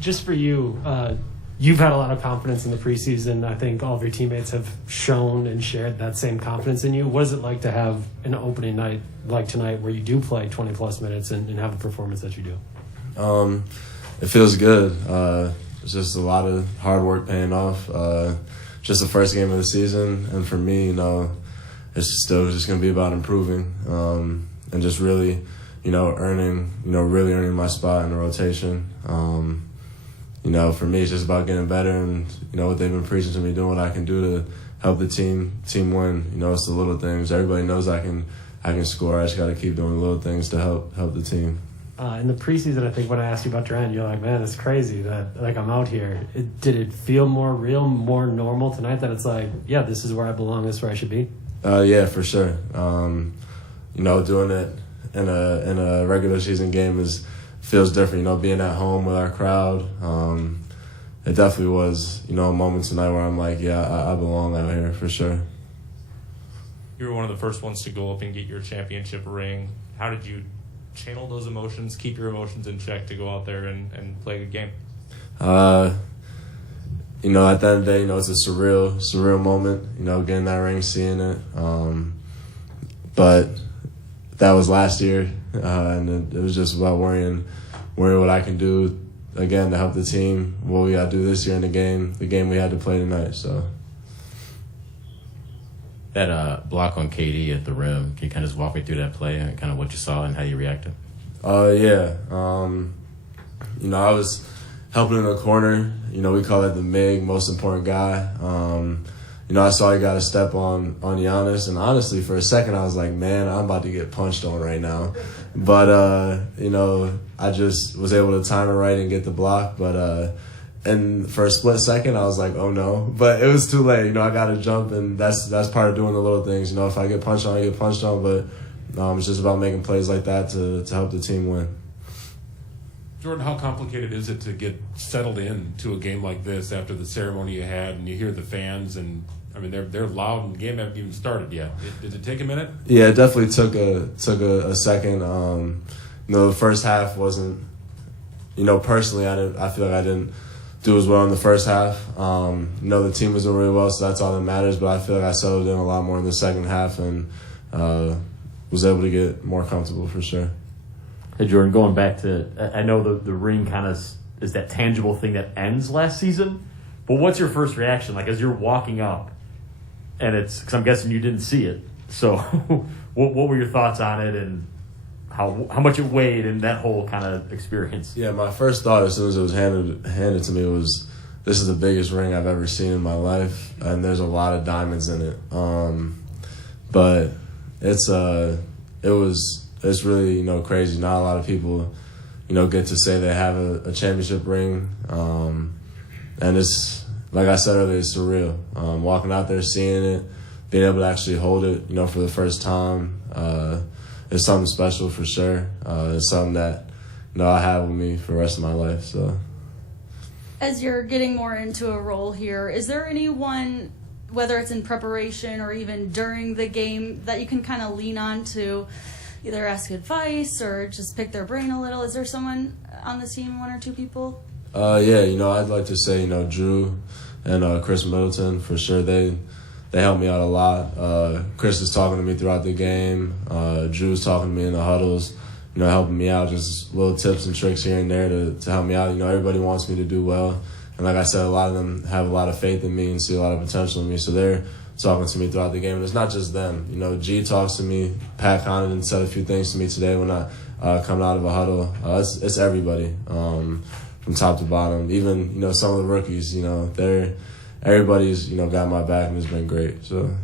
Just for you, you've had a lot of confidence in the preseason. I think all of your teammates have shown and shared that same confidence in you. What is it like to have an opening night like tonight where you do play 20-plus minutes and have the performance that you do? It feels good. It's just a lot of hard work paying off. Just the first game of the season, and for me, it's still just going to be about improving and just really, really earning my spot in the rotation. For me, it's just about getting better and, what they've been preaching to me, doing what I can do to help the team win. It's the little things. Everybody knows I can score. I just got to keep doing the little things to help the team. In the preseason, I think when I asked you about Durant, you're like, man, it's crazy that, I'm out here. Did it feel more real, more normal tonight that it's like, yeah, this is where I belong, this is where I should be? Yeah, for sure. Doing it in a regular season game feels different. Being at home with our crowd, it definitely was, a moment tonight where I'm like, yeah, I belong out here for sure. You were one of the first ones to go up and get your championship ring. How did you channel those emotions, keep your emotions in check to go out there and play a good game? At the end of the day, it's a surreal moment, getting that ring, seeing it. But that was last year, and it was just about worrying what I can do, again, to help the team, what we got to do this year in the game we had to play tonight, so. That block on KD at the rim, can you kind of just walk me through that play and kind of what you saw and how you reacted? Yeah. I was helping in the corner. We call it the MIG, most important guy. I saw he got a step on Giannis, and honestly, for a second, I was like, man, I'm about to get punched on right now. But, I just was able to time it right and get the block. But, and for a split second, I was like, oh, no. But it was too late. I got to jump, and that's part of doing the little things. If I get punched on, I get punched on. But it's just about making plays like that to help the team win. Jordan, how complicated is it to get settled in to a game like this after the ceremony you had and you hear the fans and they're loud and the game hasn't even started yet? Did it take a minute? Yeah, it definitely took a second. The first half wasn't, personally I feel like I didn't do as well in the first half. The team was doing really well, so that's all that matters, but I feel like I settled in a lot more in the second half and was able to get more comfortable for sure. Hey, Jordan, going back to, I know the ring kind of is that tangible thing that ends last season, but what's your first reaction? Like, as you're walking up, and it's, because I'm guessing you didn't see it, so what were your thoughts on it and how much it weighed in that whole kind of experience? Yeah, my first thought as soon as it was handed to me was, this is the biggest ring I've ever seen in my life, and there's a lot of diamonds in it. But it's really, crazy. Not a lot of people, get to say they have a championship ring. And it's, like I said earlier, it's surreal. Walking out there, seeing it, being able to actually hold it, for the first time, it's something special for sure. It's something that, I have with me for the rest of my life, so. As you're getting more into a role here, is there anyone, whether it's in preparation or even during the game, that you can kind of lean on to either ask advice or just pick their brain a little? Is there someone on the team, one or two people? Yeah, I'd like to say, Drew and Chris Middleton, for sure. They helped me out a lot. Chris is talking to me throughout the game. Drew's talking to me in the huddles, helping me out, just little tips and tricks here and there to help me out. Everybody wants me to do well. And like I said, a lot of them have a lot of faith in me and see a lot of potential in me. So they're talking to me throughout the game. And it's not just them. G talks to me. Pat Connaughton said a few things to me today when I come out of a huddle. It's everybody from top to bottom. Even, some of the rookies, everybody's, got my back and it's been great. So